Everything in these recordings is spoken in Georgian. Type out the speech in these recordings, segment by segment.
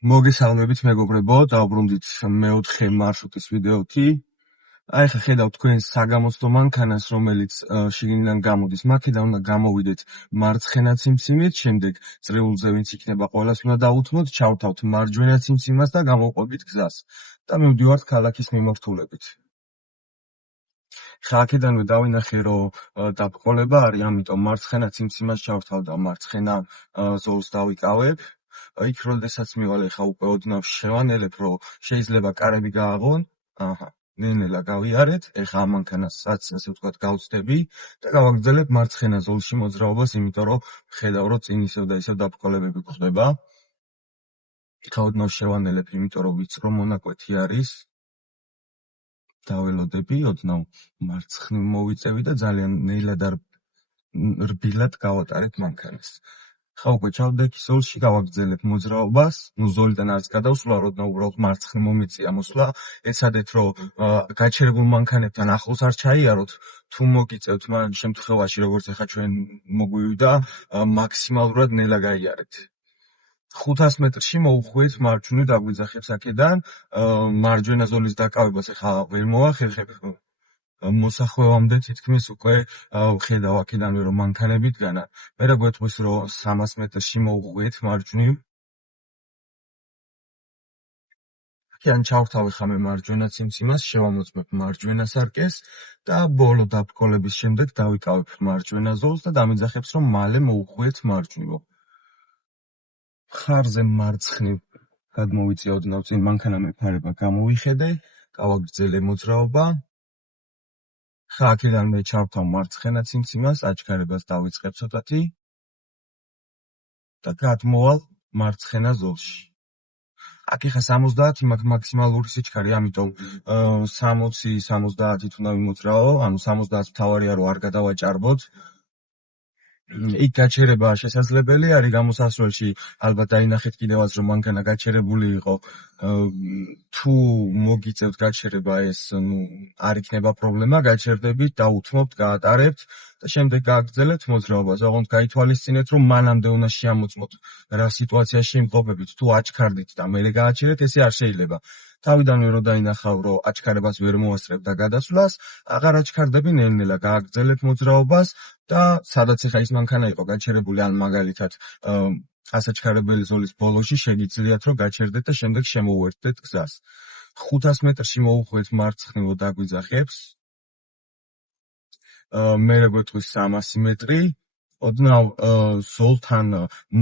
მოგესალმებით მეგობრებო, დავბრუნდით მეოთხე მარშრუტის ვიდეოთი. აი ხა ხედავთ თქვენ საგამოცდო მანქანას, რომელიც შიგნიდან გამოდის. მაქედან უნდა გამოვიდეთ მარცხენა ციმციმით, შემდეგ წრეულზე ვინც იქნება ყველას უნდა დაუთმოთ, ჩავთავთ მარჯვენა ციმციმას და გამოვყვებით გზას. და მივდივართ ქალაქის მიმართულებით. ხა აქედანვე დავინახე, რომ დაბრკოლება არის, ამიტომ მარცხენა ციმციმას ჩავთავ და მარცხენა ზოლს დავიკავებ. იქ როდესაც მივალ ხა უკვე ოდნავ შევანელებ, რომ შეიძლება კარები გააღონ. ნელ-ნელა გავიარეთ, ეხა ამ მანქანასაც ასე ვთქვათ გავწდები და გავაგრძელებ მარცხენა ზოლში მოძრაობას, იმიტომ რომ ხედავ, რომ წინ ისევ და ისევ დაბრკოლებები გვხდება. ხა ოდნავ შევანელებ, იმიტომ რომ ვიწრო მონაკვეთი არის. დაველოდები, ოდნავ მარცხნივ მოვიწევი და ძალიან ნელად და რბილად გავატარებ მანქანას. ხა უკვე ჩავდექი ზოლში, გავაგრძელებ მოძრაობას, ზოლიდან არც გადავსვლა, როდნა უბრალოდ მარცხნივ მომიწია მოსვლა. ეცადეთ, რომ გაჩერებულ მანქანებთან ახლოს არ ჩაიაროთ, თუ მოგიწევთ მან შემთხვევაში, როგორც ეხა ჩვენ მოგვივიდა, მაქსიმალურად ნელა გაიარეთ. 500 მეტრში მოუხვიეთ მარჯვნივ, დაგვიძახებს აქედან, მარჯვენა ზოლის დაკავებას ეხა ვერ მოვახერხებ. მოსახვევამდე თითქმის უკვე ხედავ აქედანვე, რომ მანქანები დგანა. მერე გვეტყვის, რომ 300 მეტრში მოუხვიეთ მარჯვნივ. აქედან ჩავრთავ ხა მე მარჯვენა ციმციმას, შევამოწმებ მარჯვენა სარკეს და ბოლო დაბრკოლების შემდეგ დავიკავებ მარჯვენა ზოლს და დამიძახებს, რომ მალე მოუხვიეთ მარჯვნივ. მხარზე მარცხნივ გადმოვიწია ოდნავ წინ, მანქანა მეფარება გამოვიხედე, გავაგრძელე მოძრაობა. ხა აქედან მე ჩავთავ მარცხენა ციმციმას, აჩქარებას დავიწყებ ცოტათი და გადმოვალ მარცხენა ზოლში. აქ ხა 70 მაქვს მაქსიმალური სიჩქარე, ამიტომ 60-70-ით უნდა ვიმოძრაო, ანუ 70 მთავარია, რომ არ გადავაჭარბოთ. იქ გაჩერება შესაძლებელი არის გამოსასვლელში, ალბათ დაინახეთ კიდევაც, რომ მანქანა გაჩერებული იყო. თუ მოგიწევთ გაჩერება, ეს არ იქნება პრობლემა, გაჩერდებით, დაუთმობთ, გაატარებთ და შემდეგ გააგრძელებთ მოძრაობას. ოღონდ გაითვალისწინეთ, რომ მანამდე უნდა შეამოწმოთ რა სიტუაციაში იმყოფებით. თუ აჩქარდით და მერე გააჩერეთ, ესე არ შეიძლება. თავიდანვე რო დაინახავ, რომ აჩქარებას ვერ მოასწრებ და გადასვლას, აღარ აჩქარდები, ნელ-ნელა გააგრძელებ მოძრაობას და სადაც ეხა ის მანქანა იყო გაჩერებული, ან მაგალითად ასაჩქარებელი ზოლის ბოლოში შეგიძლიათ, რომ გაჩერდეთ და შემდეგ შემოუერთდეთ გზას. 500 მეტრში მოუხვეთ მარცხნივ, დაგვიძახებს. მერე გვეტყვის 300 მეტრი. ოდნავ ზოლთან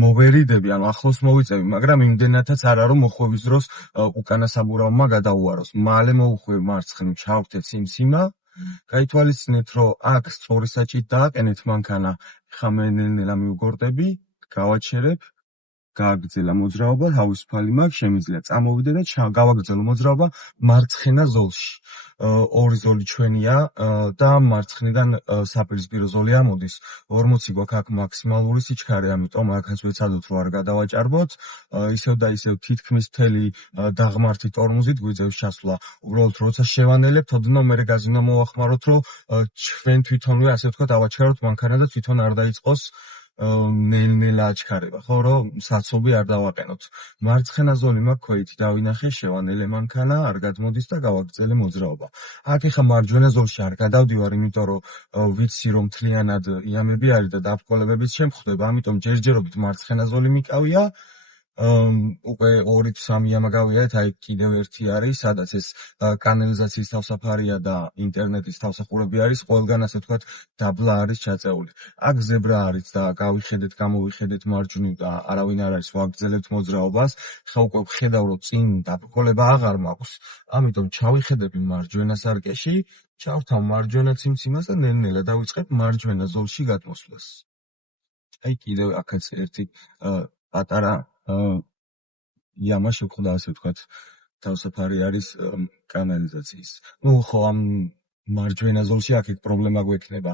მოვერიდები, ანუ ახლოს მოვიწევი, მაგრამ იმდენათაც არა, რომ მოხვევის დროს უკანა საბურავმა გადაუაროს. მალე მოუხვევ მარცხნივ, ჩავრთე ციმციმა. გაითვალისწინეთ, რომ აქ სწორი საჭით დააყენეთ მანქანა. ხა მე ნელ-ნელა მივგორდები, გავაჩერებ, გააგრძელა მოძრაობა, თავისუფალი მაქვს, შემიძლია წამოვიდე და გავაგრძელო მოძრაობა მარცხენა ზოლში. ორი ზოლი ჩვენია და მარცხნიდან საპირისპირო ზოლი ამოდის. 40 გვაქვს აქ მაქსიმალური სიჩქარე, ამიტომ აქაც ვეცადოთ, რომ არ გადავაჭარბოთ. ისევ და ისევ თითქმის მთელი დაღმართი ტორმოზით გვიძევს ჩასვლა. უბრალოდ როცა შევანელებთ, ოდნავ მერე გაზი უნდა მოახმაროთ, რომ ჩვენ თვითონვე ასე ვთქვათ ავაჩქაროთ მანქანა და თვითონ არ დაიწყოს ნელ-ნელა აჩქარება, ხო, რომ საცობი არ დავაყენოთ. მარცხენა ზოლი მაქვს ქვეითი, დავინახე, შევანელე მანქანა, არ გადმოდის და გავაგრძელე მოძრაობა. აქ ხა მარჯვენა ზოლში არ გადავდივარ, იმიტომ რომ ვიცი, რომ მთლიანად იამები არის და დაბრკოლებებიც შემხვდება, ამიტომ ჯერჯერობით მარცხენა ზოლი მიკავია. უკვე 2-3 იამა გავიარეთ, აი კიდევ ერთი არის, სადაც ეს კანალიზაციის თავსაფარია და ინტერნეტის თავსახურები არის, ყველგან ასე ვთქვათ დაბლა არის ჩაწეული. აქ ზებრა არის და გავიხედეთ, გამოვიხედეთ მარჯვნივ და არავინ არ არის, ვაგრძელებთ მოძრაობას. ხა უკვე ვხედავ, რომ წინ დაბრკოლება აღარ მაქვს, ამიტომ ჩავიხედები მარჯვენა სარკეში, ჩავთავ მარჯვენა ციმციმას და ნელ-ნელა დავიწყებ მარჯვენა ზოლში გადმოსვლას. აი კიდევ აქაც ერთი პატარა იამა შევხვდა, ასე ვთქვათ, თავსაფარი არის კანალიზაციის. ხო, ამ მარჯვენა ზოლში აქეთ პრობლემა გვექნება.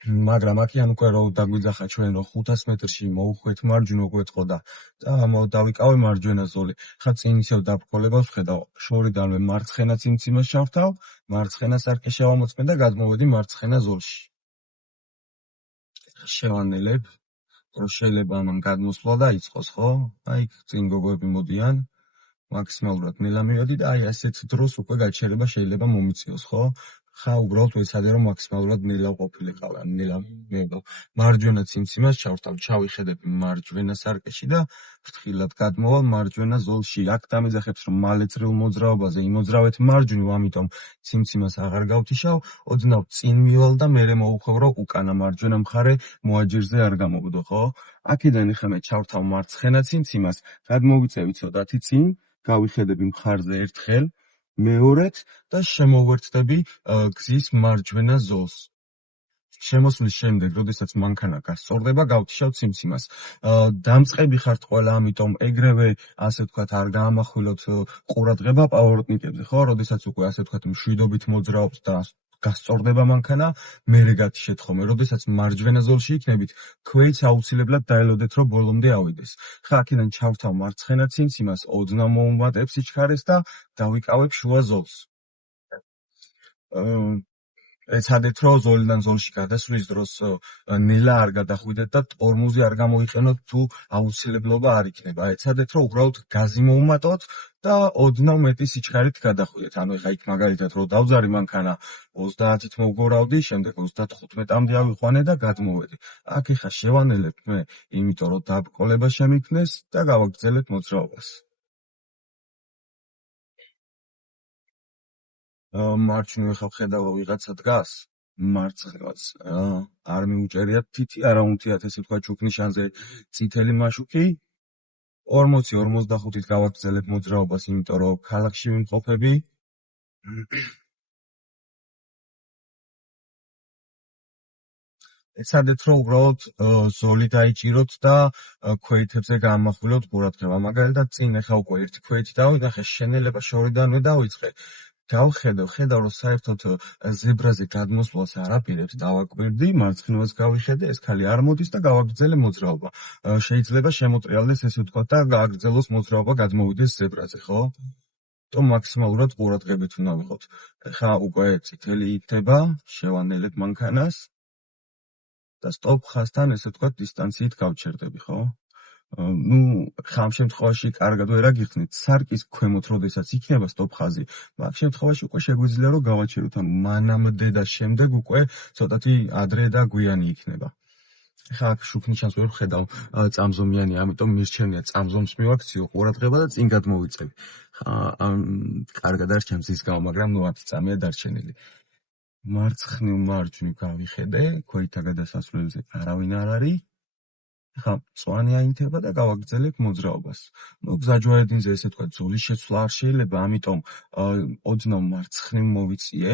მაგრამ აქიან უკვე რომ დაგვიძახა ჩვენ, რომ 500 მეტრში მოუხვეთ მარჯვნივ გვეტყოდა და დავიკავე მარჯვენა ზოლი. ხა წინ ისევ დაბრკოლებას ვხედავ, შორიდანვე მარცხენა ციმციმას ჩავთავ, მარცხენა სარკე შევამოწმე და გადმოვედი მარცხენა ზოლში. შევანელებ, რომ შეიძლება ამან გადმოსვლა დაიწყოს, ხო? აი, წინ გოგოები მოდიან, მაქსიმალურად ნელა მივედი და აი ასეთ დროს უკვე გაჩერება შეიძლება მომიწიოს, ხო? ხა უბრალოდ ვეცადე რომ მაქსიმალურად ნელა ყოფილიყავ, ან ნელა მივედი. მარჯვენა ციმციმას ჩავრთავ, ჩავიხედები მარჯვენა სარკეში და ფრთხილად გადმოვალ მარჯვენა ზოლში. აქ დამეძახებს რომ მალე წრილ მოძრაობაზე იმოძრავეთ მარჯვნივ, ამიტომ ციმციმას აღარ გავთიშავ, ოდნავ წინ მივალ და მერე მოვუხევრო უკანა მარჯვენა მხარე მოაჯირზე არ გამოგდო, ხო? აქედან ახლა მე ჩავრთავ მარცხენა ციმციმას, გადმოვიწევი ცოტათი წინ, გავიხედები მხარზე ერთხელ, მეორედ და შემოვერთდები გზის მარჯვენა ზოლს. შემოსვლის შემდეგ, როდესაც მანქანა გასწორდება, გავთიშავ ციმციმას. დამწყები ხართ ყველა, ამიტომ ეგრევე ასე ვთქვათ, არ გაამახვილოთ ყურადღება პავაროტნიკებზე, ხო? როდესაც უკვე ასე ვთქვათ, მშვიდობით მოძრაობს და გასწორდება მანქანა, მერე გათიშეთ ხოლმე. როდესაც მარჯვენა ზოლში იქნებით, ქვეითს აუცილებლად დაელოდეთ, რომ ბოლომდე ავიდეს. ხა აქედან ჩავრთავ მარცხენა ციმციმას, ოდნავ მოვუმატებ სიჩქარეს და დავიკავებ შუა ზოლს. ეცადეთ, რომ ზოლიდან ზოლში გადასვლის დროს ნელა არ გადახვიდეთ და ტორმუზი არ გამოიყენოთ თუ აუცილებლობა არ იქნება. ეცადეთ, რომ უბრალოდ გაზი მოუმატოთ და ოდნავ მეტი სიჩქარით გადახვიდეთ. ანუ ეხა იქ მაგალითად რომ დავძარი მანქანა 30-ით მოვგორავდი, შემდეგ 35-მდე ავიყვანე და გადმოვედი. აქ ეხა შევანელებ მე, იმიტომ რომ დაბრკოლება შემიქმნეს და გავაგრძელებ მოძრაობას. მარჯვნივ ახლა ვხედავ რომ ვიღაცა დგას, მარცხნივაც არ მიუჭერიათ თითი, არა უნდათ ესე თქვა ჩუქნიშანზე წითელი მაშუქი. 40-45-ით გავაგრძელებ მოძრაობას, იმიტომ რომ ქალაქში ვიმყოფები. ეცადეთ, რომ უბრალოდ ზოლი დაიჭიროთ და ქვეითებზე გაამახვილოთ ყურადღება. მაგალითად, წინ ახლა უკვე ერთი ქვეითი დავინახე, შენელება შორიდანვე დავიწყე. ხედავ, რომ საერთოდ ზებრაზე გადმოსვლას არ აპირებს, დავაკვირდი, მარცხნივაც გავიხედე, ეს ქალი არ მოდის და გავაგრძელე მოძრაობა. შეიძლება შემოტრიალდეს, ესე ვთქვათ, და გააგრძელოს მოძრაობა, გადმოვიდეს ზებრაზე, ხო? то მაქსიმალურად ყურადღებით უნდა ვიყოთ. ხა უკვე წითელი იქნება, შევანელებ მანქანას და სტოპ ხაზთან, ესე ვთქვათ, დისტანციით გავჩერდები, ხო? ხა ამ შემთხვევაში კარგად ვერ აგიხსნით, სარკის ქვემოთ როდესაც იქნება სტოპ ხაზი, მაგ შემთხვევაში უკვე შეგვიძლია რომ გავაჩეროთ, ანუ მანამდე და შემდეგ უკვე ცოტათი ადრე და გვიანი იქნება. ხა აქ შუქნიშანს ვერ ვხედავ წამზომიანი, ამიტომ მირჩენია წამზომს მივაქციო ყურადღება და წინ გადმოვიწევი. ხა კარგად არ ჩემს ის გავა, მაგრამ 10 წამია დარჩენილი. მარცხნივ მარჯვნივ გავიხედე, ქვეითა გადასასვლელზე არავინ არ არის. ხა მწვანე აინთება და გავაგრძელებ მოძრაობას. გზაჯვარედინზე ესე თქვა ზოლის შეცვლა არ შეიძლება, ამიტომ ოდნავ მარცხნივ მოვიწიე,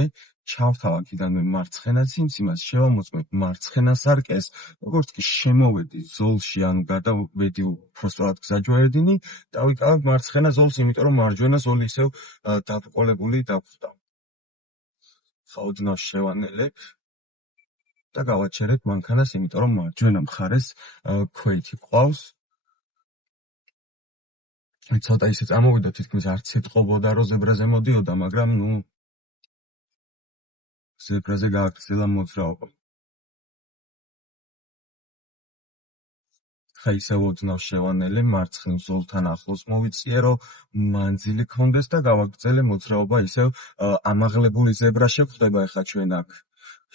ჩავთავ აქედანვე მარცხენა ციმციმას, შევამოწმებ მარცხენა სარკეს, როგორც კი შემოვედი ზოლში, ანუ გადავედი უბრალოდ გზაჯვარედინი, დავიკავებ მარცხენა ზოლს, იმიტომ რომ მარჯვენა ზოლი ისევ დაბრკოლებული დაგვხვდა. ხა ოდნავ შევანელებ და გავაჩერებ მანქანას, იმიტომ რომ მარჯვენა მხარეს ქვეითი ყავს. ცოტა ისე წამოვიდა, თითქმის არც ეტყობოდა, რომ ზებრაზე მოდიოდა, მაგრამ ზებრაზე გააგრძელა მოძრაობა. ხა ისევ ოდნავ შევანელე, მარცხნივ ზოლთან ახლოს მოვიწიე, რომ მანძილი გქონდეს და გავაგრძელე მოძრაობა, ისევ ამაღლებული ზებრა შევხვდება ახლა ჩვენ აქ.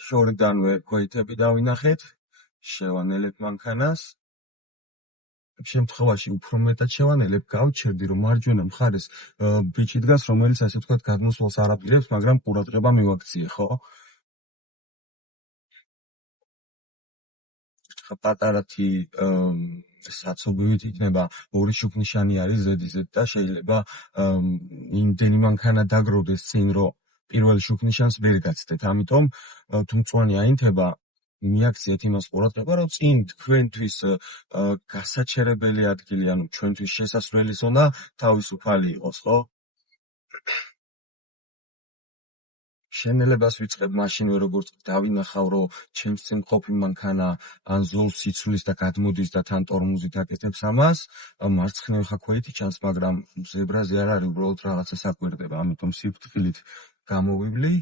შორიდანვე ქვეითები დავინახეთ, შევანელებ მანქანას. შემთხვევაში უფრო მეტად შევანელებ, გავჩერდი, რომ მარჯვენა მხარეს ბიჭი დგას, რომელიც ასე ვთქვათ გადმოსვლას არ აპირებს, მაგრამ ყურადღება მივაქციე, ხო? პატარათი საცობივით იქნება, ორი შუქნიშანი არის ზედიზედ და შეიძლება იმდენი მანქანა დაგროვდეს წინ, რომ პირველ შუქნიშანს ვერ გაცდეთ. ამიტომ თუ მწვანე აინთება, მიაქციეთ იმას ყურადღება, რომ წინ თქვენთვის გასაჩერებელი ადგილი, ანუ ჩვენთვის შესასვლელი ზონა თავისუფალი იყოს, ხო? შენელებას ვიწყებ მაშინვე, როგორც დავინახავ, რომ ჩემს წინ მყოფი მანქანა ან ზოლს იცვლის და გადმოდის და თან ტორმუზით აკეთებს ამას, მარცხნივ ხა ქვეითი ჩანს, მაგრამ ზებრაზე არ არის, უბრალოდ რაღაცა საკვირდება, ამიტომ სიფრთხილით გამოვივლი.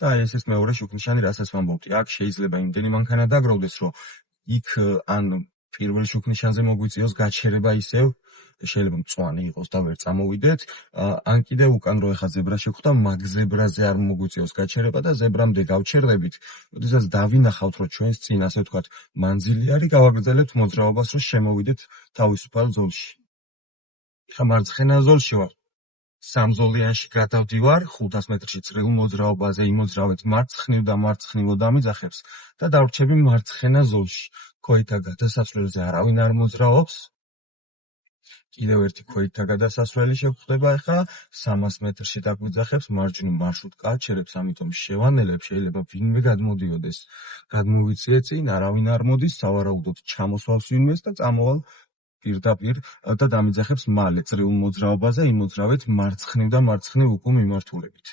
და ეს მეორე შუქნიშანი, რასაც ვამბობდი, აქ შეიძლება იმდენი მანქანა დაგროვდეს, რომ იქ ან პირველ შუქნიშანზე მოგვიწიოს გაჩერება ისევ, შეიძლება მწვანე იყოს და ვერ წამოვიდეთ, ან კიდევ უკან რო ეხა ზებრა შეგხვდა, მაგ ზებრაზე არ მოგვიწიოს გაჩერება და ზებრამდე გავჩერდებით, როდესაც დავინახავთ, რომ ჩვენს წინ, ასე ვთქვათ, მანძილი არის, გავაგრძელებთ მოძრაობას, რომ შემოვიდეთ თავისუფალ ზოლში. ხა მარცხენა ზოლში ვარ. სამზოლიანში გადავდივარ 500 მეტრში წრიულ მოძრაობაზე იმოძრავეთ მარცხნივ და მარცხნივ დამიძახებს და დავრჩები მარცხენა ზოლში. ქოითა გადასასვლელზე არავინ არ მოძრაობს. კიდევ ერთი ქოითა გადასასვლელი შეგვხვდება ახლა 300 მეტრში დაგვიძახებს მარჯვნივ მარშრუტკა აჩერებს, ამიტომ შევანელებ, შეიძლება ვინმე გადმოდიოდეს. გადმოვიწიე წინ, არავინ არ მოდის, სავარაუდოდ ჩამოსვავს ვინმეს და წამოვალ პირდაპირ და დამიძახებს მალე წრიულ მოძრაობაზე იმოძრავეთ მარცხნივ და მარცხნივ უკუ მიმართულებით.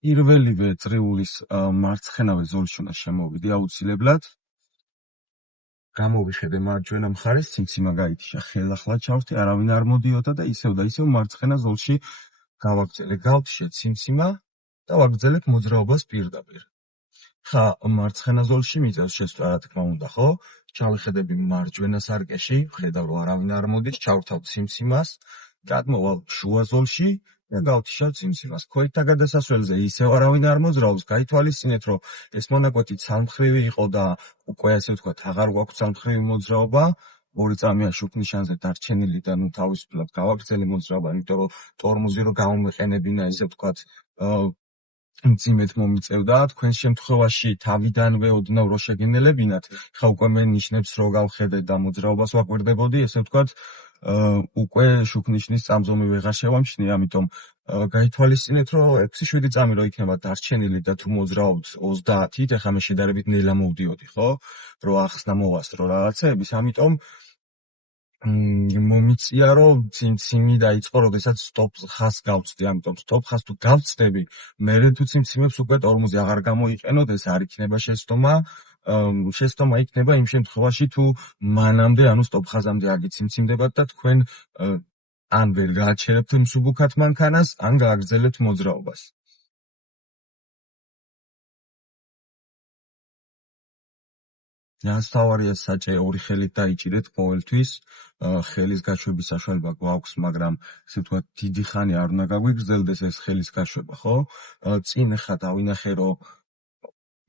პირველივე წრიულის მარცხენავე ზოლში უნდა შემოვიდე აუცილებლად. გამოვიხედე მარჯვენა მხარეს, ციმციმა გაითიშა, ხელახლა ჩავრთე, არავინ არ მოდიოდა და ისევ მარცხენა ზოლში გავაგრძელე. გავთიშე ციმციმა და ვაგრძელებ მოძრაობას პირდაპირ. ხა მარცხენა ზოლში მიწევს შესვლა, რა თქმა უნდა, ხო? ჩავიხედები მარჯვენა სარკეში, ვხედავ რომ არავინ არ მოდის, ჩავრთავ ციმციმას, გადმოვალ შუა ზოლში და გავთიშავ ციმციმას. ქოითა გადასასვლელზე ისევ არავინ არ მოძრაობს, გაითვალისწინეთ, რომ ეს მონაკვეთი ცალმხრივი იყო და უკვე ასე ვთქვათ, აღარ გვაქვს ცალმხრივი მოძრაობა, ორი წამია შუქნიშანზე დარჩენილი და ნუ თავისუფლად გავაგრძელე მოძრაობა, იმიტომ რომ ტორმოზი რო გამომეყენებინა, ესე ვთქვათ, მძიმედ მომიწევდა, თქვენს შემთხვევაში თავიდანვე ოდნავ რო შეგენელებინათ, ხა უკვე მე ნიშნებს რო გავხედე და მოძრაობას ვაკვირდებოდი, ესე ვთქვათ, უკვე შუქნიშნის წამზომი ვეღარ შევამჩნი, ამიტომ გაითვალისწინეთ, რომ 6-7 წამი რო იქნება დარჩენილი და თუ მოძრაობთ 30-ით, ეხლა მე შედარებით ნელა მოვდიოდი, ხო? რო ახსნა მოვასწრო რაღაცეების, ამიტომ მომიწია, რომ ციმციმი დაიწყო, როდესაც სტოპ ხაზს გავწვდი, ამიტომ სტოპ ხაზს თუ გავწდები, მერე თუ ციმციმებს უკვე ტორმოზი აღარ გამოიყენოთ, ეს არ იქნება შეცდომა. შეცდომა იქნება იმ შემთხვევაში, თუ მანამდე, ანუ სტოპ ხაზამდე აგიციმციმდებათ და თქვენ ან ვერ გააჩერებთ მსუბუქად მანქანას, ან გააგრძელებთ მოძრაობას. განსთავარია საჭე ორი ხელით დაიჭირეთ ყოველთვის, ხელის გაშვების საშუალება გვაქვს, მაგრამ ესე ვთქვათ, დიდი ხანი არ უნდა გაგვიგრძელდეს ეს ხელის გაშვება, ხო? წინ ხა დავინახე, რომ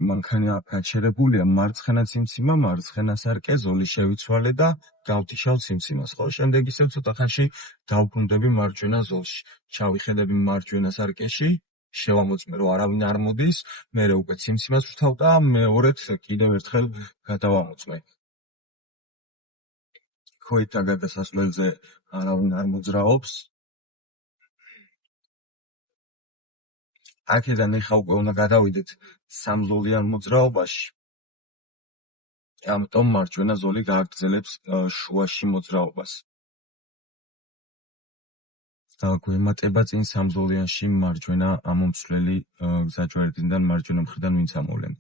მანქანა გაჩერებულია, მარცხენა ციმციმა, მარცხენა სარკე, ზოლი შევიცვალე და გავთიშავ ციმციმას, ხო? შემდეგ ისევ ცოტა ხანში დავბრუნდები მარჯვენა ზოლში. ჩავიხედები მარჯვენა სარკეში, შევამოწმე, რომ არავინ არ მოდის, მერე უკვე ციმციმას ვrთავ და მეორედ კიდევ ერთხელ გადავამოწმე. ქოითა გადასასვლელზე არავინ არ მოძრაობს. აქედან ეხა უკვე უნდა გადავიდეთ სამზოლიან მოძრაობაში. ამიტომ მარჯვენა ზოლი გააგრძელებს შუაში მოძრაობას. გვემატება წინ სამზოლიანში მარჯვენა ამომცვლელი გზაჯვარედინიდან მარჯვენა მხრიდან ვინც ამოვლენ.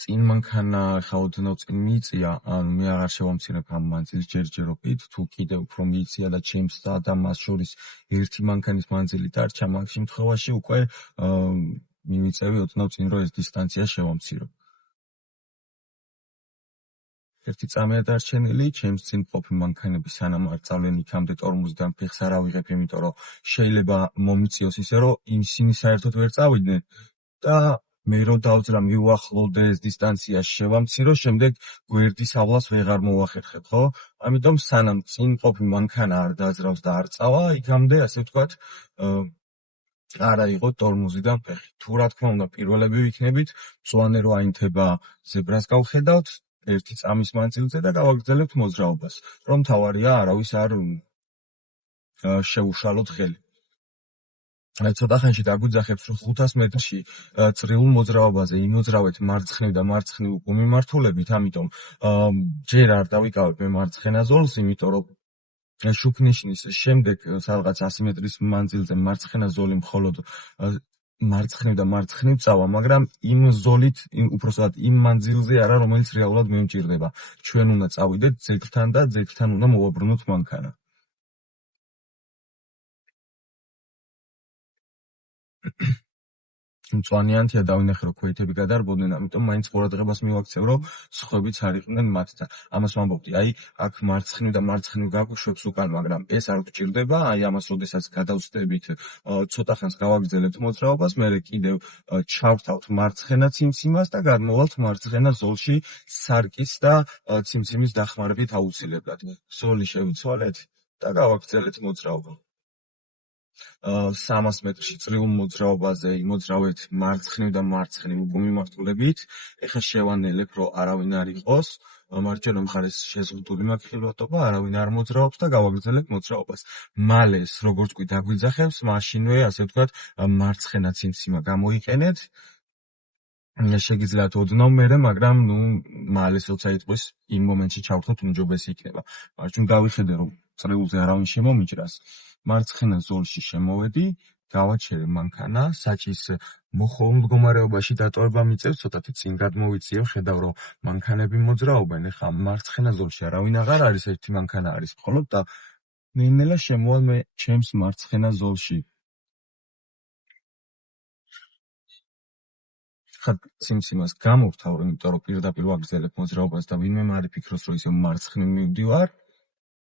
წინ მანქანა ხა ოდნავ წინ მიიწია, ანუ მე აღარ შევამცირებ ამ მანძილს ჯერჯერობით, თუ კიდევ უფრო მიიწია და ჩემსა და მას შორის ერთი მანქანის მანძილი დარჩა, მაგ შემთხვევაში უკვე მივიწევი ოდნავ წინ, რომ ეს დისტანცია შევამცირო. ერთი წამია დარჩენილი, ჩემს წინ მყოფი მანქანები სანამ არ წავლენ იქამდე ტორმოზიდან ფეხს არ ავიღებ, იმიტომ რომ შეიძლება მომიწიოს ისე, რომ ისინი საერთოდ ვერ წავიდნენ და მე რო დავძრა მივუახლოვდე ეს დისტანცია შევამცირო, შემდეგ გვერდის ავლას ვეღარ მოვახერხებ, ხო? ამიტომ სანამ წინ მყოფი მანქანა არ დაძრავს და არ წავა, იქამდე ასე ვთქვათ, არ აიღო ტორმოზიდან ფეხი. თუ რა თქმა უნდა პირველები ვიქნებით, მწვანე რო აინთება, ზებრას გავხედავთ ერთი წამის მანძილზე და გავაგრძელებთ მოძრაობას, რომ თავარია არავის არ შეუშალოთ ხელი. ცოტა ხანში დაგვიძახებს, რომ 500 მეტრში წრიულ მოძრაობაზე იმოძრავეთ მარცხნივ და მარცხნივ უკუ მიმართულებით, ამიტომ ჯერ არ დავიკავებ მე მარცხენა ზოლს, იმიტომ რომ შუქნიშნის შემდეგ სადღაც 100 მეტრის მანძილზე მარცხენა ზოლი მხოლოდ მარცხნივ და მარცხნივ წავა, მაგრამ იმ ზოლით, უпроსტად იმ მანძილზე არა, რომელიც რეალურად მე მჭირდება. ჩვენ უნდა წავიდეთ ძეგლთან და ძეგლთან უნდა მოვაბრუნოთ მანქანა. მწვანეანთია დავინახე, რომ ქვეითები გადარბოდნენ, ამიტომ მაინც ყურადღებას მივაქცევ, რომ სხვებიც არ იყვნენ მათთან. ამას ვამბობდი, აი, აქ მარცხნივ და მარცხნივ გაგვიშვებს უკან, მაგრამ ეს არ გვჭირდება, აი ამას როდესაც გადავწდებით, ცოტა ხანს გავაგრძელებთ მოძრაობას, მერე კიდევ ჩავთავთ მარცხენა ციმციმას და გადმოვალთ მარცხენა ზოლში სარკის და ციმციმის დახმარებით აუცილებლად. ზოლი შევიცვალეთ და გავაგრძელეთ მოძრაობა. 300 მეტრში წრიულ მოძრაობაზე იმოძრავეთ მარცხნივ და მარცხნივ უკუმიმართულებით. ეხლა შევანელებ, რომ არავინ არ იყოს. მარჯვენა მხარეს შეზღუდული მაქვს ხილვადობა, არავინ არ მოძრაობს და გავაგრძელებ მოძრაობას. მალე ეს როგორც კი დაგვიძახებს, მაშინვე, ასე ვთქვათ, მარცხენა ციმციმა გამოიყენეთ. შეგიძლიათ ოდნავ მერე, მაგრამ მალე როცა იყოს, იმ მომენტში ჩავთოთ უმჯობესი იქნება. მარჯვნივ გავიხედე, რომ წრიულზე არავინ შემომიჯრას. მარცხენა ზოლში შემოვედი, გავაჩერე მანქანა, საჭის მოხოვ მდგომარეობაში დატოვება მიწევს, ცოტათი წინ გადმოვიწიევ, ხედავ, რომ მანქანები მოძრაობენ. ეხლა მარცხენა ზოლში არავინ აღარ არის, ერთი მანქანა არის მხოლოდ და ნელ-ნელა შემოვალ მე ჩემს მარცხენა ზოლში. ციმციმას გამოვთავ, იმიტომ რომ პირდაპირ ვაგრძელებ მოძრაობას და ვინმე არ იფიქროს, რომ ისევ მარცხნივ მივდივარ.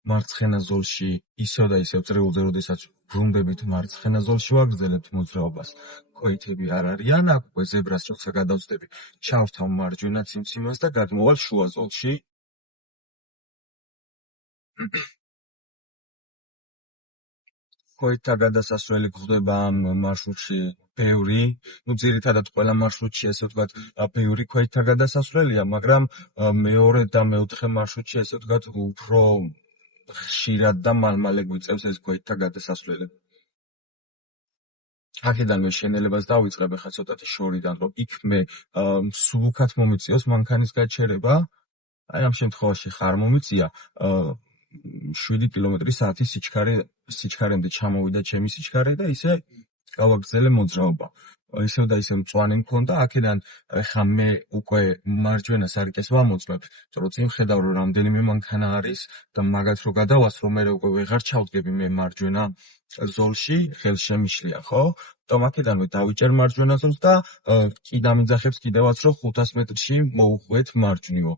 მარცხენა ზოლში ისევ და ისევ წრიულზე, როდესაც ბრუნდებით მარცხენა ზოლში ვაგრძელებთ მოძრაობას. ქვეითები არ არიან, აქ უკვე ზებრას როცა გადავწდები, ჩავთავ მარჯვენა ციმციმას და გადმოვალ შუა ზოლში. ქვეითთა გადასასვლელი გვხვდება ამ მარშრუტში ბევრი, ძირითადად ყველა მარშრუტში, ესე ვთქვათ, ბევრი ქვეითთა გადასასვლელია, მაგრამ მეორე და მეოთხე მარშრუტში, ესე ვთქვათ, უფრო ხშირად და მალ-მალე გვიწევს ეს ქვეითთა გადასასვლელები. აქედან მე შენელებას დავიწყებ ახლა ცოტათი შორიდან, რომ იქ მე სულუქად მომიწიოს მანქანის გაჩერება. აი ამ შემთხვევაში ხარ მომიწია 7 კმ/სთ სიჩქარემდე ჩამოვიდა ჩემი სიჩქარე და ისე გავაგრძელე მოძრაობა. ისევ და ისევ მწვანე მქონდა, აქედან ხა მე უკვე მარჯვენა სარკეს ვამოწმებ, იმიტომ რომ წინ ხედავ, რომ რამდენიმე მანქანა არის და მაგათ რო გადავასრო, მე უკვე ვეღარ ჩავდგები მე მარჯვენა ზოლში, ხელშემიშლია, ხო? და აქედანვე დავიჭერ მარჯვენა ზოლს და კი დამიძახებს კიდევაც, რომ 500 მეტრში მოუხვეთ მარჯვნივო.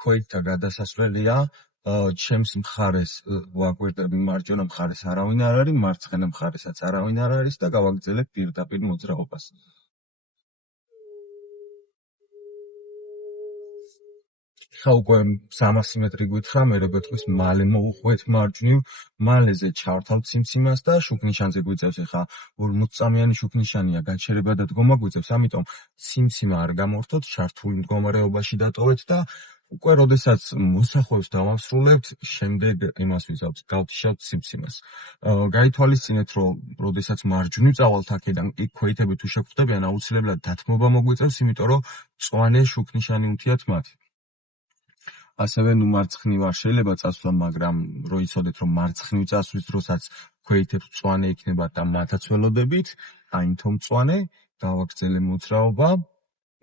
ქვეითთა გადასასვლელია, ჩემს მხარეს ვაკვირდები, მარჯვენა მხარეს არავინ არ არის, მარცხენა მხარესაც არავინ არ არის და გავაგრძელებ პირდაპირ მოძრაობას. ხა უკვე 300 მეტრი გვითხრა, მე როგორ თქვის, მალე მოუხვეთ მარჯვნივ, მალეზე ჩავთავ ციმციმას და შუქნიშანზე გვიწევს. ეხა 40 წამიანი შუქნიშანია, გაჩერება და დგომა გვიწევს, ამიტომ ციმციმა არ გამორთოთ, ჩართულ მდგომარეობაში დატოვეთ და უკვე როდესაც მოსახვევს დავასრულებთ, შემდეგ იმას ვიზავთ, გავთიშავთ ციმციმას. გაითვალისწინეთ, რომ როდესაც მარჯვნივ წავალთ აქედან, იქ ქვეითები თუ შეგხვდებიან, აუცილებლად დათმობა მოგვიწევს, იმიტომ რომ მწვანე შუქნიშანი უნთიათ მათ. ასევე მარცხნივ არ შეიძლება წასვლა, მაგრამ რო იცოდეთ, რომ მარცხნივ წასვლის დროსაც ქვეითებს მწვანე იქნება და მათაც ველოდებით, აინთო მწვანე, გავაგრძელე მოძრაობა.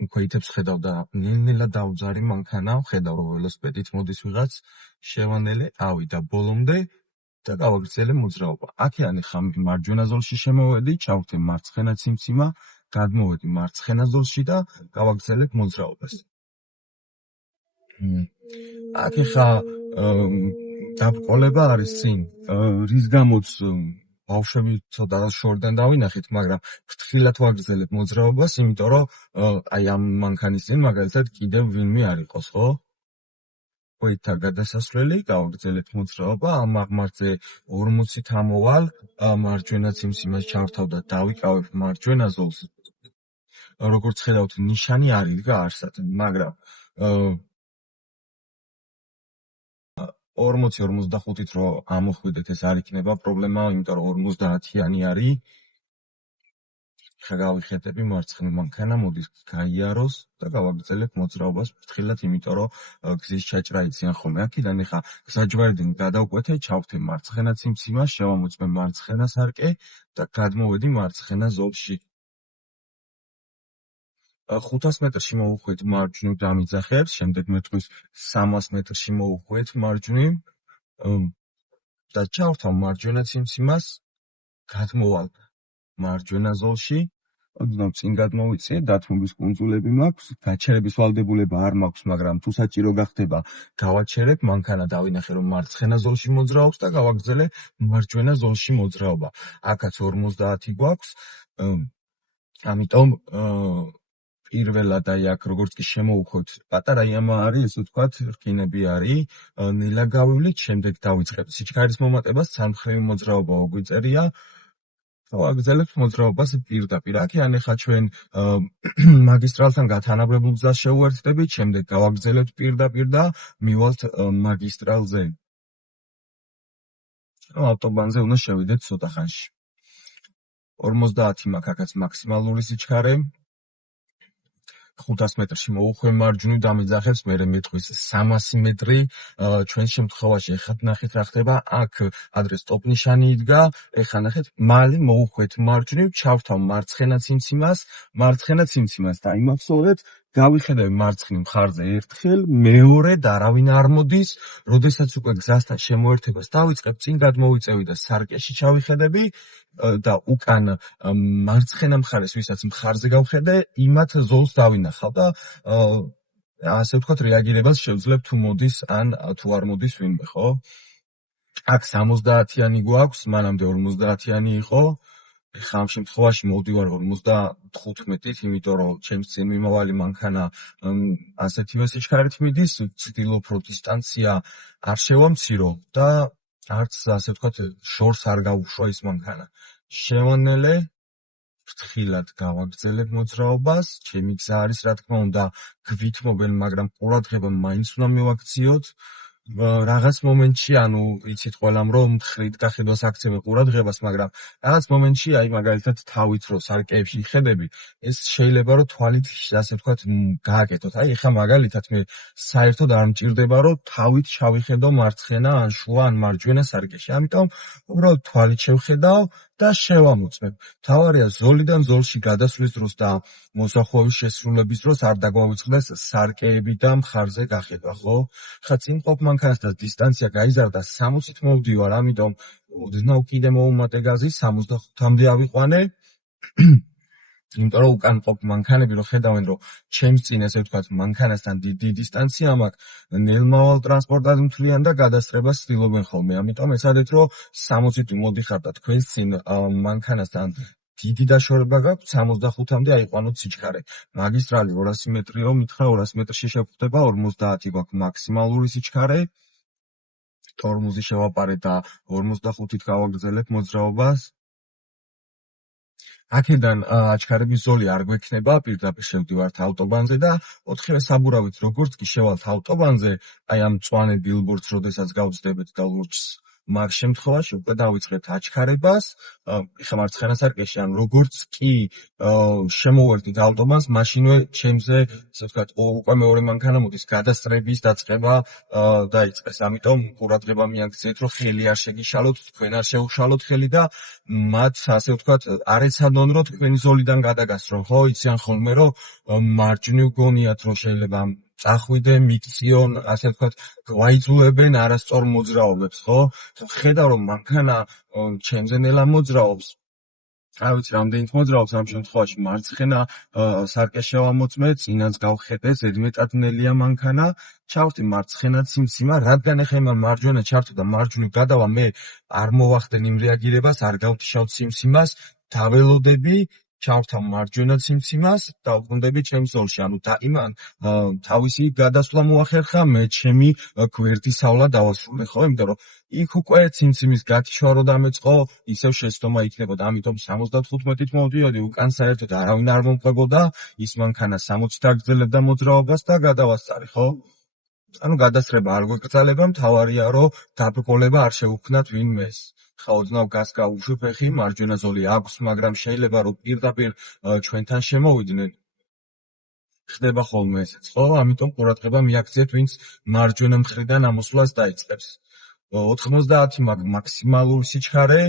ქვეითებს ხედავ და ნელ-ნელა დავძარი მანქანა, ხედავ, რომ ველოსიპედით მოდის ვიღაც, შევანელე, ავიდა ბოლომდე და გავაგრძელე მოძრაობა. აქედან ხა მარჯვენა ზოლში შემოვედი, ჩავხდე მარცხენა ციმციმა, გადმოვედი მარცხენა ზოლში და გავაგრძელებ მოძრაობას. აქ ხა დაბრკოლება არის წინ, რის გამოც ბავშვები ცოტა შორიდან დავინახეთ, მაგრამ ფრთხილად ვაგრძელებ მოძრაობას, იმიტომ რომ აი ამ მანქანის წინ მაგალითად კიდევ ვინმე არ იყოს, ხო? ქვეითთა გადასასვლელი, გავაგრძელებ მოძრაობა, ამ აღმართზე 40-ით ამოვალ, მარჯვენა ციმციმას ჩავთავ და დავიკავებ მარჯვენა ზოლს. როგორც ხედავთ, ნიშანი არ იდგა არსად, მაგრამ 40-55-ით რო ამოხვიდეთ, ეს არ იქნება პრობლემა, იმიტომ რომ 50-იანი არის. ხა გავიხედები მარცხენა მანქანა მოდის გაიაროს და გავაგრძელებ მოძრაობას ფრთხილად, იმიტომ რომ გზის ჩაჭრა იციან ხოლმე. აქედან ხა გზაჯვარედინი გადავკვეთე, ჩავხდე მარცხენა ციმციმას, შევამოწმე მარცხენა სარკე და გადმოვედი მარცხენა ზოლში. 500 მეტრში მოუხვით მარჯვნივ დამიძახებს, შემდეგ მე თქვის 300 მეტრში მოუხვით მარჯვნივ და ჩავთავ მარჯვენა ციმციმას გადმოვალ მარჯვენა ზოლში, ოდნავ წინ გადმოვიწიე, დათმობის კუნძულები მაქვს, გაჩერების ვალდებულება არ მაქვს, მაგრამ თუ საჭირო გახდება, გავაჩერებ, მანქანა დავინახე, რომ მარცხენა ზოლში მოძრაობს და გავაგრძელე მარჯვენა ზოლში მოძრაობა. აქაც 50 გვაქვს, ამიტომ პირველად აი აქ როგორც კი შემოვუხვევთ, პატარა იამა არის, ესე ვთქვათ, რკინები არის, ნელა გავივლით, შემდეგ დავიწყებთ სიჩქარის მომატებას, სამხრივი მოძრაობა გვიწერია. ვაგრძელებთ მოძრაობას პირდაპირ. აქედან ახლა ჩვენ მაგისტრალთან გათანაბრებულ გზას შევუერთდებით, შემდეგ გავაგრძელებთ პირდაპირ და მივალთ მაგისტრალზე. ავტობანზე უნდა შევიდეთ ცოტა ხანში. 50 მაქვს აქაც მაქსიმალური სიჩქარე. 500 მეტრში მოვუხვე მარჯვნივ დამიძახებს, მერე მეტყვის 300 მეტრი. ჩვენ შემთხვევაში ეხლა ნახეთ რა ხდება, აქ ადრე სტოპ ნიშანი იდგა, ეხლა ნახეთ, მალე მოვუხვეთ მარჯვნივ, ჩავთავ მარცხენა ციმციმას და იმავსოვრეთ გავიხედავ მარცხნივ მხარზე ერთხელ, მეორედ არავინ არ მოდის, როდესაც უკვე გზასთან შემოერთებას დავიწყებ, წინ გადმოვიწევი და სარკეში ჩავიხედები და უკან მარცხენა მხარეს, ვისაც მხარზე გავხედე, იმათ ზოლს დავინახავ და ასე ვთქვათ, რეაგირებას შევძლებ თუ მოდის ან თუ არ მოდის ვინმე, ხო? აქ 70-იანი გვაქვს, მანამდე 50-იანი იყო. ეხლა ამ შემთხვევაში მოვდივარ 55-ით, იმიტომ რომ ჩემს წინ მიმავალი მანქანა ასეთივე სიჩქარით მიდის, ვცდილობ რომ დისტანცია არ შევამცირო და არც ასე ვთქვათ შორს არ გავუშვა ის მანქანა. შევანელე, ფრთხილად გავაგრძელებ მოძრაობას, ჩემი გზა არის რა თქმა უნდა გვითმობენ, მაგრამ ყურადღება მაინც უნდა მივაქციოთ. რაღაც მომენტში, ანუ იცით ყველამ რომ ხრით გახედოს აქცევენ ყურადღებას, მაგრამ რაღაც მომენტში აი მაგალითად თავით რო სარკეებში ხედები, ეს შეიძლება რომ თვალით ასე ვთქვათ გააკეთოთ. აი ეხლა მაგალითად მე საერთოდ არ მჭირდება რომ თავით ჩავიხედო მარცხენა ან შუა ან მარჯვენა სარკეში. ამიტომ უბრალოდ თვალით შევხედავ და შევამოწმებ. თავარია ზოლიდან ზოლში გადასვლის დროს და მოსახვევის შესრულების დროს არ დაგვამოწყდეს სარკეები და მხარზე გახედვა, ხო? ხა წინ მყოფ მანქანასთან დისტანცია გაიზარდა 60-ით მოვდივარ, ამიტომ ოდნავ კიდე მოუმატე გაზი 65-მდე ავიყვანე. იმიტომ რომ უკან მყოფ მანქანები რო ხედავენ რომ ჩემს წინ ესე ვთქვათ მანქანასთან დიდი დისტანცია მაქვს, ნელმავალ ტრანსპორტად მთლიან და გადასწრებას ცდილობენ ხოლმე. ამიტომ ეცადეთ რომ 60-ით მოდიხარ და თქვენს წინ მანქანასთან დიდი დაშორება გაქვთ, 65-მდე აიყვანოთ სიჩქარე. მაგისტრალი 200 მეტრიო, მითხრა 200 მეტრში შევხვდება, 50 გვაქვს მაქსიმალური სიჩქარე. ტორმოზი შევაპარეთ და 55-ით გავაგრძელებ მოძრაობას. აქედან აჩქარების ზოლი არ გვექნება, პირდაპირ შევდივართ ავტობანზე და 4-ვე საბურავით როგორც კი შევალთ ავტობანზე, აი ამ მწვანე ბილბორდს როდესაც გავწდებთ და ლურჯს, მაგ შემთხვევაში უკვე დავიწყებთ აჩქარებას, ეხლა მარცხენა სარკეში, ან როგორც კი შემოვერთით ავტობანს, მაშინვე ჩემზე, ასე ვთქვათ, უკვე მეორე მანქანა მოდის, გადასწრების დაწყება დაიწყეს. ამიტომ ყურადღება მიაქციეთ, რომ ხელი არ შეგიშალოთ, თქვენ არ შეუშალოთ ხელი და მათ, ასე ვთქვათ, არ ეცადონ, რომ თქვენი ზოლიდან გადაგასწრონ, ხო? იციან ხოლმე, რომ მარჯვნივ გონიათ, რომ შეიძლება წახვიდე, მიქციონ, ასე ვთქვათ, გვაიძულებენ არასწორ მოძრაობებს, ხო? ხედავ რომ მანქანა ჩემზე ნელა მოძრაობს. არ ვიცი რამდენით მოძრაობს ამ შემთხვევაში მარცხენა სარკეს შევამოწმე, წინაც გავხედე, ზედმეტად ნელია მანქანა, ჩავხდი მარცხენა ციმციმა, რადგან ახლა იმან მარჯვენა ჩართო და მარჯვნივ გადავა, მე არ მოვახდენ იმ რეაგირებას, არ გავთიშავ ციმციმას, დაველოდები, ჩავთავ მარჯვენა ციმციმას და ვყუნდები ჩემს ზოლში. ანუ და იმან თავისი გადასვლა მოახერხა, მე ჩემი გვერდის ავლა დავასრულე, ხო? იმიტომ რომ იქ უკვე ციმციმის გათიშვა რო დამეწყო, ისევ შეცდომა იქნებოდა. ამიტომ 75-ით მოვდიოდი, უკან საერთოდ არავინ არ მომყვებოდა, ის მანქანა 60-ით აგრძელებდა მოძრაობას და გადავასწარი, ხო? ანუ გადასწრება არ გვეკრძალება, მთავარია რომ დაბრკოლება არ შევუქმნათ ვინმეს. ხა ოდნავ გას გავუშვი ფეხი, მარჯვენა ზოლი აქვს, მაგრამ შეიძლება რომ პირდაპირ ჩვენთან შემოვიდნენ. ხდება ხოლმე ესეც, ხო? ამიტომ ყურადღება მიაქციეთ, ვინც მარჯვენა მხრიდან ამოსვლას დაიწყებს. 90 მაქვს მაქსიმალური სიჩქარე,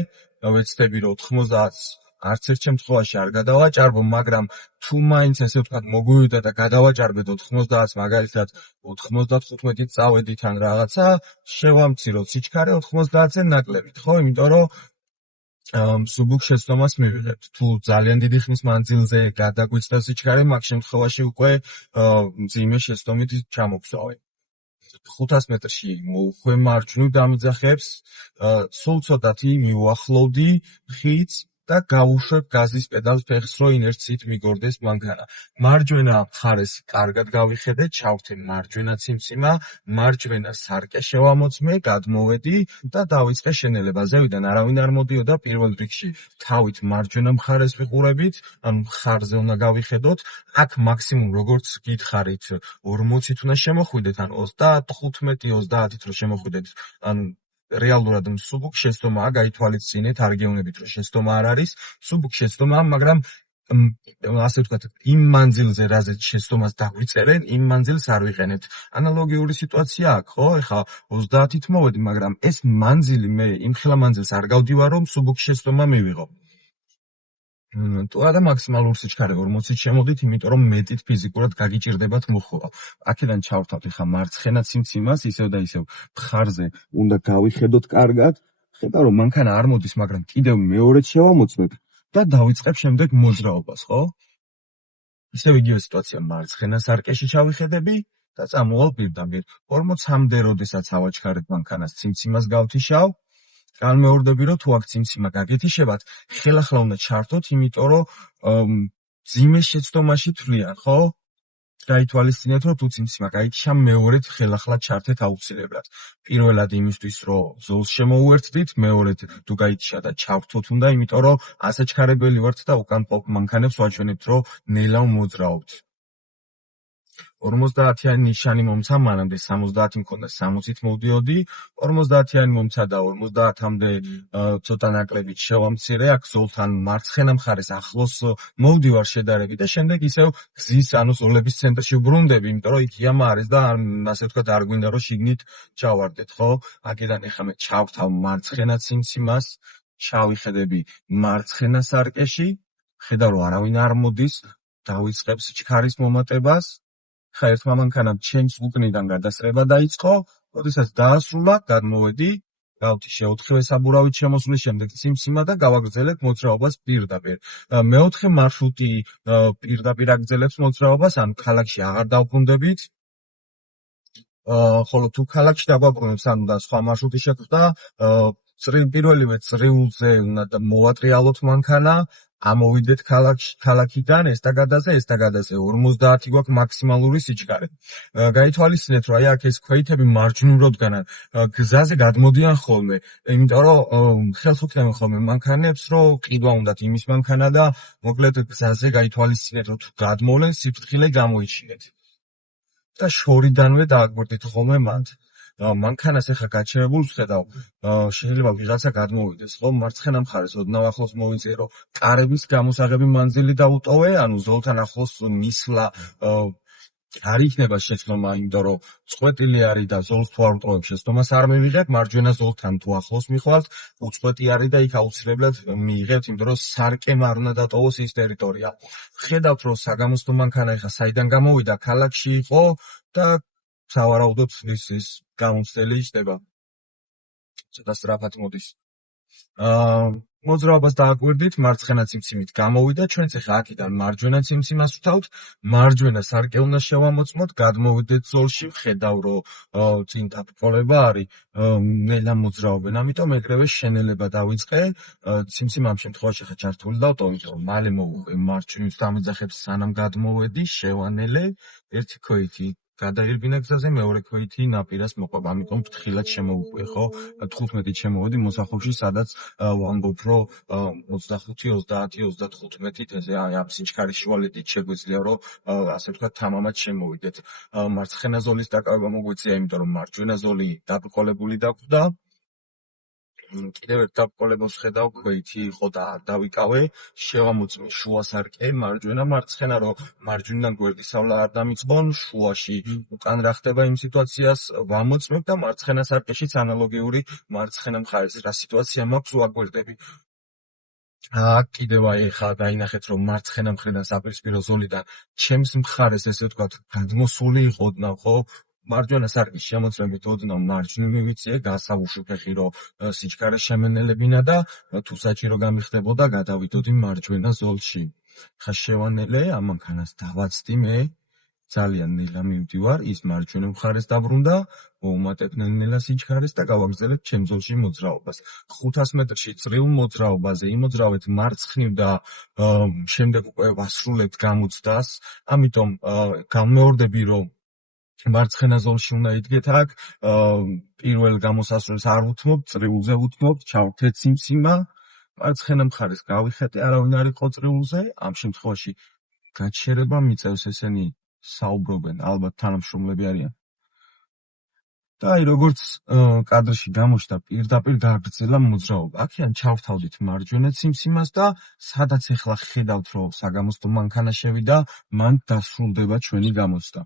ვეცდები რომ 90-ს არც ერთ შემთხვევაში არ გადავაჭარბო, მაგრამ თუ მაინც ესე ვთქვათ მოგვივიდა და გადავაჭარბეთ 90-ს, მაგალითად 95-ით წავედით ან რაღაცა, შევამციროთ სიჩქარე 90-ზე ნაკლებით, ხო? იმიტომ რომ მსუბუქ შეცდომას მივიღებთ. თუ ძალიან დიდი ხნის მანძილზე გადაგვიწყდა სიჩქარე, მაგ შემთხვევაში უკვე მძიმე შეცდომით ჩამოგზავენ. 500 მეტრში მოვხვე მარჯვნივ დამიძახებს, სულ ცოტათი მივუახლოვდი ხიდს და გავუშვებ გაზის პედალს ფეხს, რომ ინერციით მიგორდეს მანქანა. მარჯვენა მხარეს კარგად გავიხედე, ჩავთე მარჯვენა ციმციმა, მარჯვენა სარკე შევამოწმე, გადმოვედი და დავიწყე შენელება. ზევიდან არავინ არ მოდიოდა, პირველ რიგში თავით მარჯვენა მხარეს ვიყურებით, ანუ მხარზე უნდა გავიხედოთ. აქ მაქსიმუმ როგორც გითხარით 40-ით უნდა შემოხვიდეთ, ან 35-30-ით რომ შემოხვიდეთ, ანუ რეალურად მსუბუქ შეცდომაა, გაითვალისწინეთ, არ გეუბნებით, რომ შეცდომა არ არის, მსუბუქ შეცდომაა, მაგრამ ასე ვთქვათ, იმ მანძილზე, რაზეც შეცდომას დაგვიწერენ, იმ მანძილს არ ვიყენებთ. ანალოგიური სიტუაცია აქვს, ხო? ეხლა 30-ით მოვედი, მაგრამ ეს მანძილი მე იმხელა მანძილს არ გავდივარ, რომ მსუბუქ შეცდომა მივიღო. თუ არა მაქსიმალური სიჩქარე 40-ით შემოდით, იმიტომ რომ მეტით ფიზიკურად გაგიჭირდებათ მოხვევა. აქედან ჩავთავთ ახლა მარცხენა ციმციმას, ისევ და ისევ მხარზე უნდა გავიხედოთ კარგად. ხედავ რომ მანქანა არ მოდის, მაგრამ კიდევ მეორედ შევამოწმებ და დავიწყებ შემდეგ მოძრაობას, ხო? ისევ იგივე სიტუაცია, მარცხენა სარკეში ჩავიხედები და წამოვალ პირდაპირ. 40-მდე როდესაც ავაჩქარებ მანქანას, ციმციმას გავთიშავ. განმეორდები, რომ თუ აქ ციმციმა გაგეთიშებათ, ხელახლა უნდა ჩართოთ, იმიტომ რომ მძიმე შეცდომაში თვლიან, ხო? გაითვალისწინეთ, რომ თუ ციმციმა გაითიშა, მეორედ ხელახლა ჩართეთ აუცილებლად. პირველად იმისთვის, რომ ზოლს შემოუერთდით, მეორედ თუ გაითიშა და ჩავთოთ უნდა, იმიტომ რომ ასაჩქარებელი ვართ და უკან პოპ მანქანებს ვაჩვენებთ, რომ ნელა მოძრაობთ. 50-იანი ნიშანი მომცა, მანამდე 70 მქონდა, 60-ით მოვდიოდი, 50-იანი მომცა და 50-მდე ცოტა ნაკლებით შევამცირე, აქ ზოლთან მარცხენა მხარეს ახლოს მოვდივარ შედარებით და შემდეგ ისევ გზის, ანუ ზოლების ცენტრში ვბრუნდები, იმიტომ რომ იქ იამა არის და ასე ვთქვათ, არ გვინდა რომ შიგნით ჩავარდეთ, ხო? აქედან ეხლა მე ჩავთავ მარცხენა ციმციმას, ჩავიხედები მარცხენა სარკეში, ხედავ რომ არავინ არ მოდის, დავიწყებ სიჩქარის მომატებას. ხა ერთმა მანქანამ ჩემს უკნიდან გადასწრება დაიწყო, როდესაც დაასრულა, გადმოვედი, გავთიშე 4-ვე საბურავით შემოსვლის შემდეგ ციმციმა და გავაგრძელებ მოძრაობას პირდაპირ. მეოთხე მარშრუტი პირდაპირ აგრძელებს მოძრაობას, ანუ ქალაქში აღარ დავბრუნდებით. ხოლო თუ ქალაქში დაგვაბრუნებს, ანუ და სხვა მარშრუტი შეხვდა, პირველივე წრიულზე უნდა მოვატრიალოთ მანქანა, ამოვიდეთ ქალაქიდან, ეს და გადაზე, 50 გვაქვს მაქსიმალური სიჩქარე. გაითვალისწინეთ, რომ აი აქ ეს ქვეითები მარჯვნივ როდგანან გზაზე გადმოდიან ხოლმე, იმიტომ რომ ხელს უქნებენ ხოლმე მანქანებს, რომ ყიდვა უნდათ იმის მანქანა და მოკლედ გზაზე გაითვალისწინეთ, რომ თუ გადმოვლენ, სიფრთხილე გამოიჩინეთ. და შორიდანვე დააკვირდით ხოლმე მათ. მანქანას ახლა გაჩერებულს ხედავ, შეიძლება ვიღაცა გადმოვიდეს, ხო? მარცხენა მხარეს ოდნავ ახლოს მოვიწიე, რომ კარების გამოსაღები მანძილი დაუტოვე, ანუ ზოლთან ახლოს მისვლა არ იქნება შეცდომა, იმიტომ რომ წყვეტილი არის და ზოლს თუ არ ვტოვებ, შეცდომას არ მივიღებ, მარჯვენა ზოლთან თუ ახლოს მიხვალთ, უწყვეტი არის და იქ აუცილებლად მიიღებთ, იმიტომ რომ სარკემ არ უნდა დატოვოს ის ტერიტორია. ხედავთ, რომ საგამოსტო მანქანა ახლა საიდან გამოვიდა, ქალაქში იყო და სავარაუდოდ ის გამოცდელი ხდება. ცოტა სწრაფად მოდის. მოძრაობას დააკვირდით, მარცხენა ციმციმით გამოვიდა, ჩვენც ახლა აქედან მარჯვენა ციმციმას ვთავთ, მარჯვენა სარკე უნდა შევამოწმოთ, გადმოვიდეთ ზოლში, ხედავ, რომ წინ დაბრძოლება არის, ნელა მოძრაობენ, ამიტომ ეგრევე შენელება დავიწყე, ციმციმა ამ შემთხვევაში ხა ჩართული დავტოვე, იმიტომ რომ მალე მოვუყვე მარჯვნივ დამიძახებს, სანამ გადმოვედი, შევანელე, ერთი ქვეითი გადაირბინა გზაზე, მეორე ქვეითი ნაპირას მოყვება, ამიტომ ფრთხილად შემოვუყვე, ხო? 15-ით შემოვედი მოსახლეში, სადაც ვამბობ, რომ 25, 30, 35-ით ესე ამ სიჩქარის შუალედით შეგვიძლია, რომ ასე ვთქვათ, თამამად შემოვიდეთ. მარცხენა ზოლის დაკავება მოგვიწია, იმიტომ რომ მარჯვენა ზოლი დაბრკოლებული დაგვდა. კიდევ ერთ დაბრკოლებულს ხედავ, ქვეითი იყო და არ დავიკავე, შევამოწმე შუა სარკე, მარცხენა, რომ მარჯვნიდან გვერდისავლა არ დამიწყონ, შუაში უკან რა ხდება იმ სიტუაციას ვამოწმებ და მარცხენა სარკეშიც ანალოგიური მარცხენა მხარეს რა სიტუაცია მაქვს ვაკვირდები. კიდევ აი ხა დაინახეთ, რომ მარცხენა მხრიდან საპირისპირო ზოლიდან ჩემს მხარეს ესე ვთქვათ, გადმოსული იყო ოდნავ, ხო? მარჯვენა სარკის შემოწმებით ოდნავ მარჯვნივ მივიწიე, გასავუში ფეხი რომ სიჩქარე შემენელებინა და თუ საჭირო გამიხდებოდა გადავიდოდი მარჯვენა ზოლში. ხა შევანელე, ამანქანას დავაცდი მე, ძალიან ნელა მივდივარ, ის მარჯვენა მხარეს დაბრუნდა, მოუმატეთ ნელა სიჩქარეს და გავაგრძელეთ ჩემ ზოლში მოძრაობას. 500 მეტრში წრიულ მოძრაობაზე იმოძრავეთ მარცხნივ და შემდეგ უკვე ვასრულებთ გამოცდას, ამიტომ განმეორდები რომ მარცხენა ზოლში უნდა იდგეთ აქ, პირველ გამოსასვლელს არ უთმობთ, წრიულზე უთმობთ, ჩავთეთ სიმსიმა, მარცხენა მხარეს გავიხეტე, არავინ არ იყო წრიულზე, ამ შემთხვევაში გაჩერება მიწევს, ესენი საუბრობენ, ალბათ თანამშრომლები არიან. და აი როგორც კადრში გამოჩნდა პირდაპირ გაგრძელა მოძრაობა. აქედან ჩავთავდით მარჯვენა სიმსიმას და სადაც ეხლა ხედავთ რომ საგამოცდო მანქანა შევიდა, მან დასრულდება ჩვენი გამოცდა.